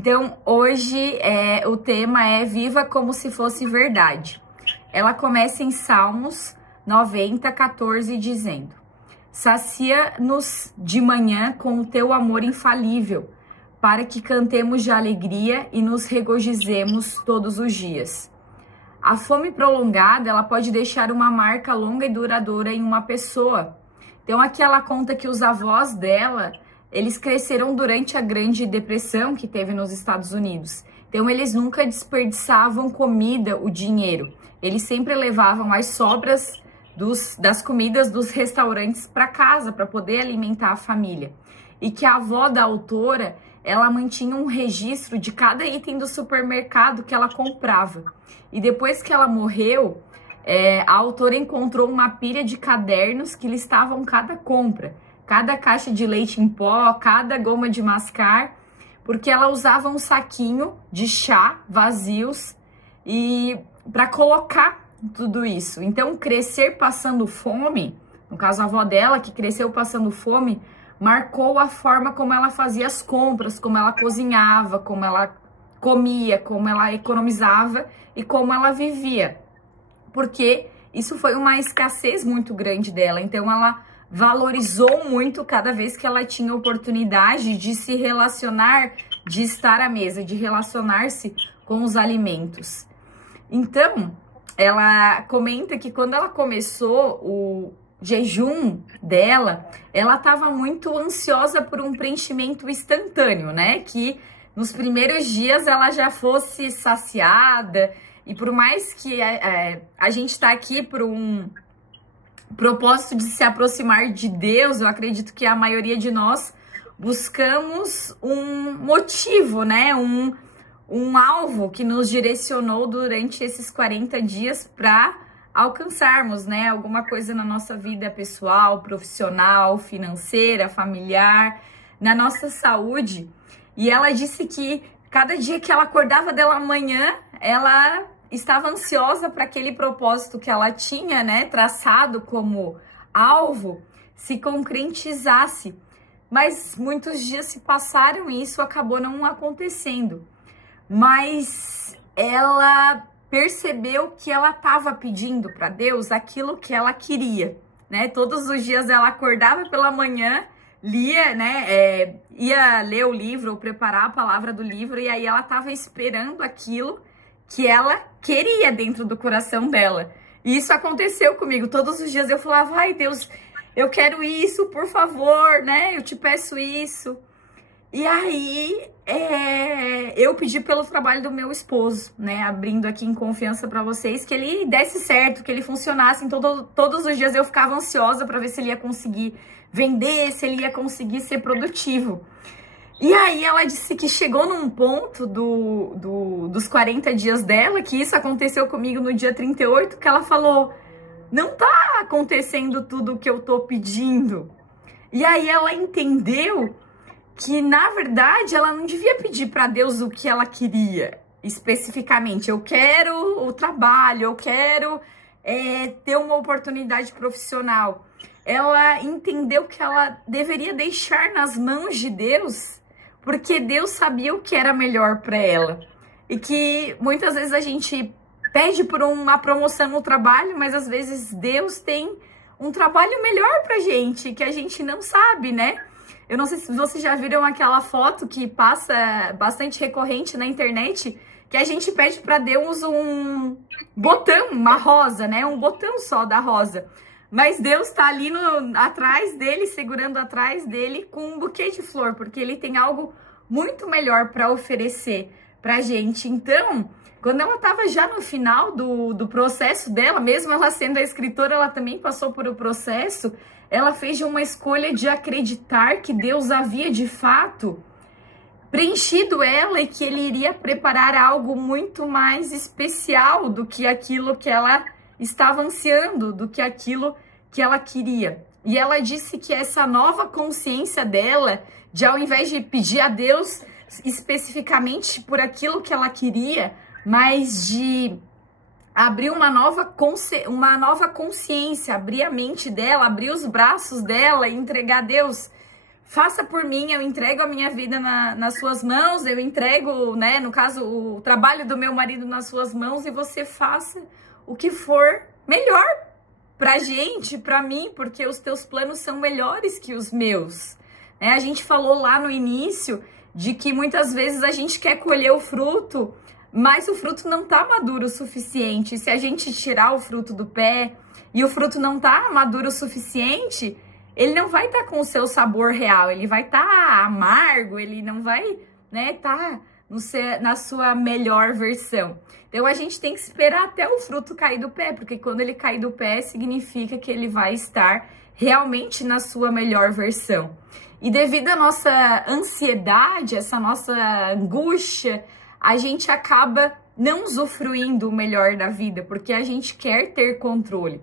Então, hoje o tema é Viva como se fosse verdade. Ela começa em Salmos 90, 14, dizendo: Sacia-nos de manhã com o teu amor infalível, para que cantemos de alegria e nos regozijemos todos os dias. A fome prolongada, ela pode deixar uma marca longa e duradoura em uma pessoa. Então, aqui ela conta que os avós dela, eles cresceram durante a Grande Depressão que teve nos Estados Unidos. Então, eles nunca desperdiçavam comida, o dinheiro. Eles sempre levavam as sobras das comidas dos restaurantes para casa, para poder alimentar a família. E que a avó da autora, ela mantinha um registro de cada item do supermercado que ela comprava. E depois que ela morreu, a autora encontrou uma pilha de cadernos que listavam cada compra, cada caixa de leite em pó, cada goma de mascar, porque ela usava um saquinho de chá vazios e para colocar tudo isso. Então, crescer passando fome, no caso a avó dela, que cresceu passando fome, marcou a forma como ela fazia as compras, como ela cozinhava, como ela comia, como ela economizava e como ela vivia. Porque isso foi uma escassez muito grande dela. Então, ela valorizou muito cada vez que ela tinha oportunidade de se relacionar, de estar à mesa, de relacionar-se com os alimentos. Então, ela comenta que quando ela começou o jejum dela, ela estava muito ansiosa por um preenchimento instantâneo, né? Que nos primeiros dias ela já fosse saciada. E por mais que a gente está aqui por um propósito de se aproximar de Deus, eu acredito que a maioria de nós buscamos um motivo, né? Um alvo que nos direcionou durante esses 40 dias para alcançarmos, né? Alguma coisa na nossa vida pessoal, profissional, financeira, familiar, na nossa saúde. E ela disse que cada dia que ela acordava dela manhã, ela estava ansiosa para aquele propósito que ela tinha, né, traçado como alvo, se concretizasse. Mas muitos dias se passaram e isso acabou não acontecendo. Mas ela percebeu que ela estava pedindo para Deus aquilo que ela queria, né? Todos os dias ela acordava pela manhã, lia, né? Ia ler o livro ou preparar a palavra do livro, e aí ela estava esperando aquilo que ela queria dentro do coração dela. E isso aconteceu comigo. Todos os dias eu falava: ai, Deus, eu quero isso, por favor, né? Eu te peço isso. E aí eu pedi pelo trabalho do meu esposo, né? Abrindo aqui em confiança para vocês, que ele desse certo, que ele funcionasse. Então, todos os dias eu ficava ansiosa para ver se ele ia conseguir vender, se ele ia conseguir ser produtivo. E aí ela disse que chegou num ponto dos 40 dias dela, que isso aconteceu comigo no dia 38, que ela falou: não tá acontecendo tudo o que eu tô pedindo. E aí ela entendeu que, na verdade, ela não devia pedir para Deus o que ela queria, especificamente. Eu quero o trabalho, eu quero ter uma oportunidade profissional. Ela entendeu que ela deveria deixar nas mãos de Deus, porque Deus sabia o que era melhor para ela. E que muitas vezes a gente pede por uma promoção no trabalho, mas às vezes Deus tem um trabalho melhor pra gente, que a gente não sabe, né? Eu não sei se vocês já viram aquela foto que passa bastante recorrente na internet, que a gente pede para Deus um botão, uma rosa, né? Um botão só da rosa. Mas Deus tá ali atrás dele, segurando atrás dele com um buquê de flor, porque ele tem algo muito melhor para oferecer pra gente. Então, quando ela estava já no final do processo dela, mesmo ela sendo a escritora, ela também passou por o processo. Ela fez uma escolha de acreditar que Deus havia de fato preenchido ela e que ele iria preparar algo muito mais especial do que aquilo que ela estava ansiando, do que aquilo que ela queria. E ela disse que essa nova consciência dela, de ao invés de pedir a Deus especificamente por aquilo que ela queria, mas de abrir uma nova consciência, abrir a mente dela, abrir os braços dela e entregar a Deus, faça por mim, eu entrego a minha vida nas suas mãos, eu entrego, né, no caso, o trabalho do meu marido nas suas mãos e você faça o que for melhor pra gente, pra mim, porque os teus planos são melhores que os meus. Né? A gente falou lá no início de que muitas vezes a gente quer colher o fruto, mas o fruto não tá maduro o suficiente. Se a gente tirar o fruto do pé e o fruto não tá maduro o suficiente, ele não vai estar com o seu sabor real, ele vai estar amargo, ele não vai, né, tá na sua melhor versão. Então a gente tem que esperar até o fruto cair do pé, porque quando ele cair do pé, significa que ele vai estar realmente na sua melhor versão. E devido à nossa ansiedade, essa nossa angústia, a gente acaba não usufruindo o melhor da vida, porque a gente quer ter controle.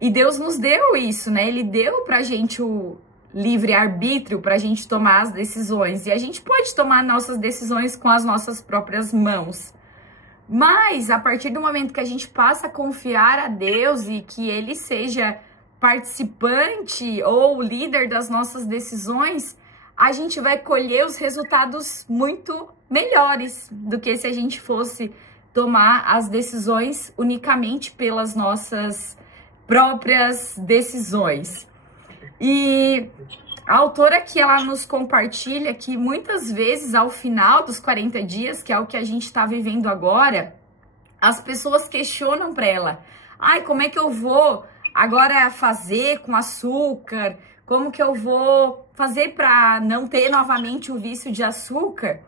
E Deus nos deu isso, né? Ele deu pra gente o livre-arbítrio pra gente tomar as decisões. E a gente pode tomar nossas decisões com as nossas próprias mãos. Mas, a partir do momento que a gente passa a confiar a Deus e que Ele seja participante ou líder das nossas decisões, a gente vai colher os resultados muito melhores do que se a gente fosse tomar as decisões unicamente pelas nossas próprias decisões. E a autora aqui, ela nos compartilha que muitas vezes ao final dos 40 dias, que é o que a gente está vivendo agora, as pessoas questionam para ela: ai, como é que eu vou agora fazer com açúcar? Como que eu vou fazer para não ter novamente o vício de açúcar?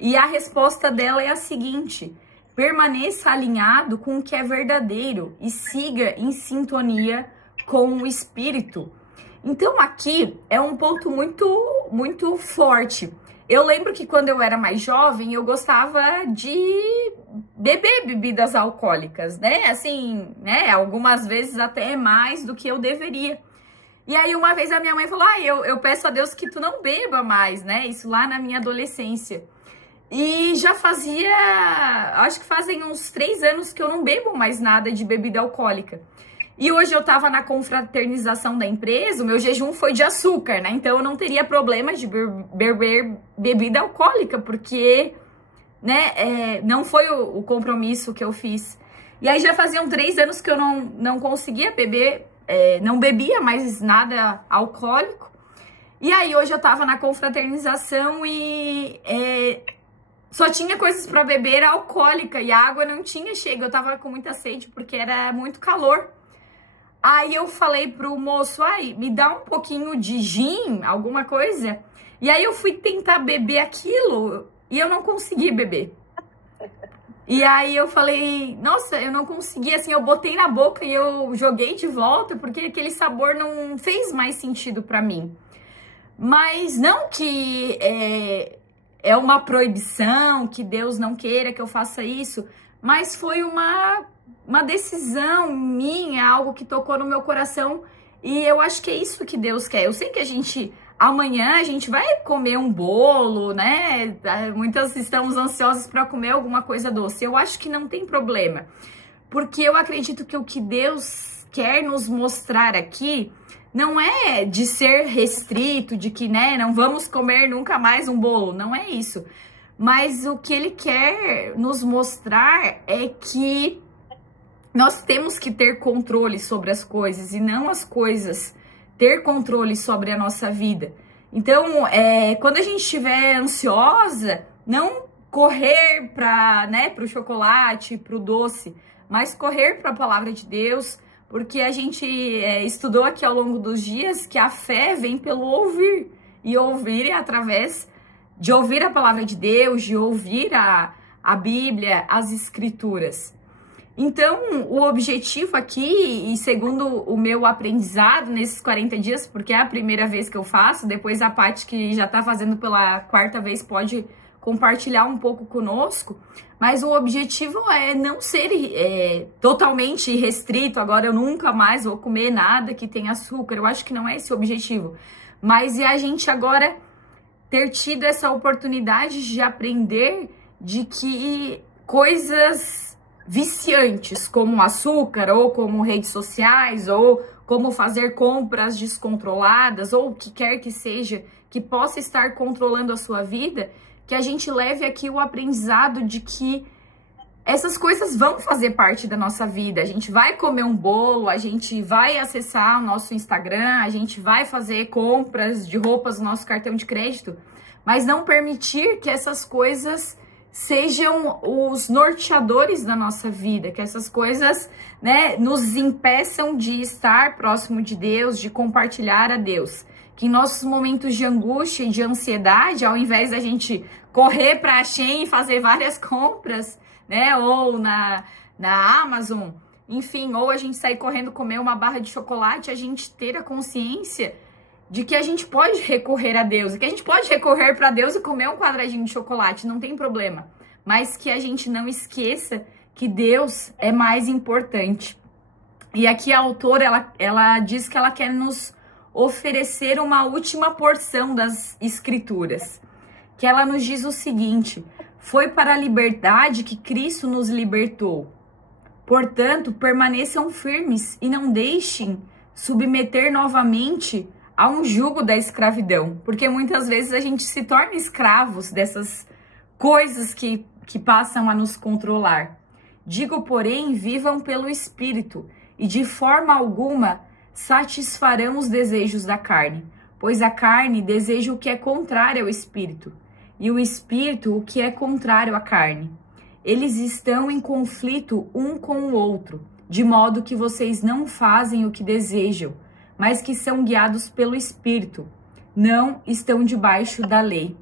E a resposta dela é a seguinte: permaneça alinhado com o que é verdadeiro e siga em sintonia com o Espírito. Então aqui é um ponto muito forte. Eu lembro que quando eu era mais jovem, eu gostava de beber bebidas alcoólicas, né? Assim, né? Algumas vezes até mais do que eu deveria. E aí uma vez a minha mãe falou: eu peço a Deus que tu não beba mais, né? Isso lá na minha adolescência. E já fazia, acho que fazem uns 3 anos que eu não bebo mais nada de bebida alcoólica. E hoje eu tava na confraternização da empresa, o meu jejum foi de açúcar, né? Então eu não teria problema de beber bebida alcoólica, porque, né, não foi o compromisso que eu fiz. E aí já faziam 3 anos que eu não conseguia beber, não bebia mais nada alcoólico. E aí hoje eu tava na confraternização e só tinha coisas para beber alcoólica e a água não tinha chego. Eu tava com muita sede porque era muito calor. Aí eu falei pro moço: ai, me dá um pouquinho de gin, alguma coisa. E aí eu fui tentar beber aquilo e eu não consegui beber. E aí eu falei: nossa, eu não consegui, assim, eu botei na boca e eu joguei de volta porque aquele sabor não fez mais sentido para mim. Mas não que é uma proibição, que Deus não queira que eu faça isso, mas foi uma decisão minha, algo que tocou no meu coração, e eu acho que é isso que Deus quer. Eu sei que amanhã a gente vai comer um bolo, né? Muitas estamos ansiosas para comer alguma coisa doce. Eu acho que não tem problema, porque eu acredito que o que Deus quer nos mostrar aqui não é de ser restrito, de que, né, não vamos comer nunca mais um bolo, não é isso. Mas o que Ele quer nos mostrar é que nós temos que ter controle sobre as coisas e não as coisas ter controle sobre a nossa vida. Então, quando a gente estiver ansiosa, não correr para, né, o chocolate, para o doce, mas correr para a palavra de Deus, porque a gente estudou aqui ao longo dos dias que a fé vem pelo ouvir, e ouvir é através de ouvir a palavra de Deus, de ouvir a Bíblia, as Escrituras. Então, o objetivo aqui, e segundo o meu aprendizado nesses 40 dias, porque é a primeira vez que eu faço, depois a Paty, que já está fazendo pela 4ª vez, pode compartilhar um pouco conosco, mas o objetivo é não ser totalmente restrito: agora eu nunca mais vou comer nada que tenha açúcar. Eu acho que não é esse o objetivo, mas é a gente agora ter tido essa oportunidade de aprender de que coisas viciantes, como açúcar, ou como redes sociais, ou como fazer compras descontroladas, ou o que quer que seja que possa estar controlando a sua vida, que a gente leve aqui o aprendizado de que essas coisas vão fazer parte da nossa vida. A gente vai comer um bolo, a gente vai acessar o nosso Instagram, a gente vai fazer compras de roupas no nosso cartão de crédito, mas não permitir que essas coisas sejam os norteadores da nossa vida, que essas coisas, né, nos impeçam de estar próximo de Deus, de compartilhar a Deus. Que em nossos momentos de angústia e de ansiedade, ao invés da gente correr para a Shein e fazer várias compras, né, ou na Amazon, enfim, ou a gente sair correndo comer uma barra de chocolate, a gente ter a consciência de que a gente pode recorrer a Deus, e que a gente pode recorrer para Deus e comer um quadradinho de chocolate, não tem problema, mas que a gente não esqueça que Deus é mais importante. E aqui a autora, ela diz que ela quer nos oferecer uma última porção das Escrituras, que ela nos diz o seguinte: foi para a liberdade que Cristo nos libertou. Portanto, permaneçam firmes e não deixem submeter novamente a um jugo da escravidão. Porque muitas vezes a gente se torna escravos dessas coisas que passam a nos controlar. Digo, porém, vivam pelo Espírito e de forma alguma satisfarão os desejos da carne. Pois a carne deseja o que é contrário ao Espírito, e o Espírito o que é contrário à carne. Eles estão em conflito um com o outro, de modo que vocês não fazem o que desejam, mas que são guiados pelo Espírito, não estão debaixo da lei.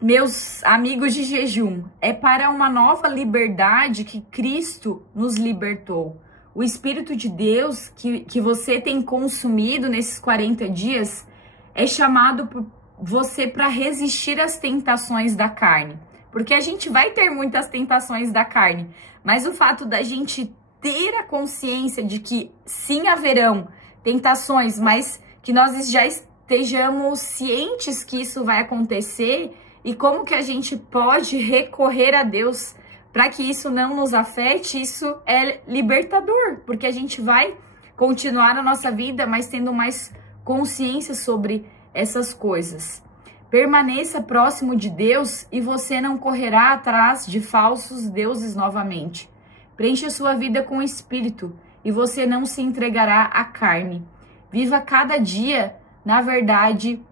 Meus amigos de jejum, é para uma nova liberdade que Cristo nos libertou. O Espírito de Deus que você tem consumido nesses 40 dias é chamado por você para resistir às tentações da carne. Porque a gente vai ter muitas tentações da carne, mas o fato da gente ter a consciência de que sim haverão tentações, mas que nós já estejamos cientes que isso vai acontecer e como que a gente pode recorrer a Deus para que isso não nos afete, isso é libertador, porque a gente vai continuar a nossa vida, mas tendo mais consciência sobre essas coisas. Permaneça próximo de Deus e você não correrá atrás de falsos deuses novamente. Preencha sua vida com o Espírito e você não se entregará à carne. Viva cada dia na verdade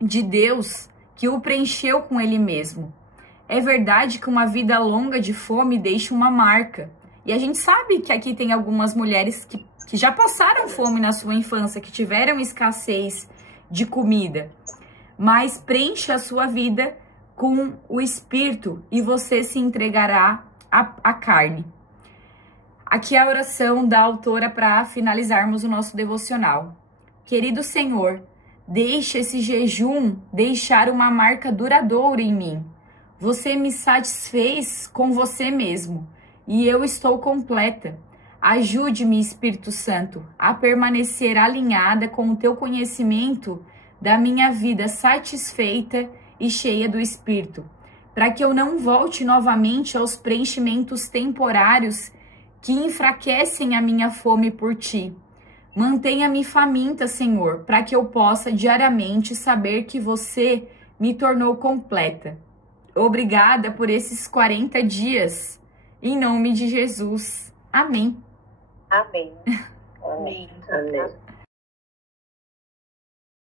de Deus que o preencheu com Ele mesmo. É verdade que uma vida longa de fome deixa uma marca. E a gente sabe que aqui tem algumas mulheres que já passaram fome na sua infância, que tiveram escassez de comida. Mas preencha a sua vida com o Espírito e você se entregará à carne. Aqui é a oração da autora para finalizarmos o nosso devocional. Querido Senhor, deixe esse jejum deixar uma marca duradoura em mim. Você me satisfez com você mesmo e eu estou completa. Ajude-me, Espírito Santo, a permanecer alinhada com o teu conhecimento da minha vida satisfeita e cheia do Espírito, para que eu não volte novamente aos preenchimentos temporários que enfraquecem a minha fome por ti. Mantenha-me faminta, Senhor, para que eu possa diariamente saber que você me tornou completa. Obrigada por esses 40 dias. Em nome de Jesus. Amém. Amém. Amém. Amém.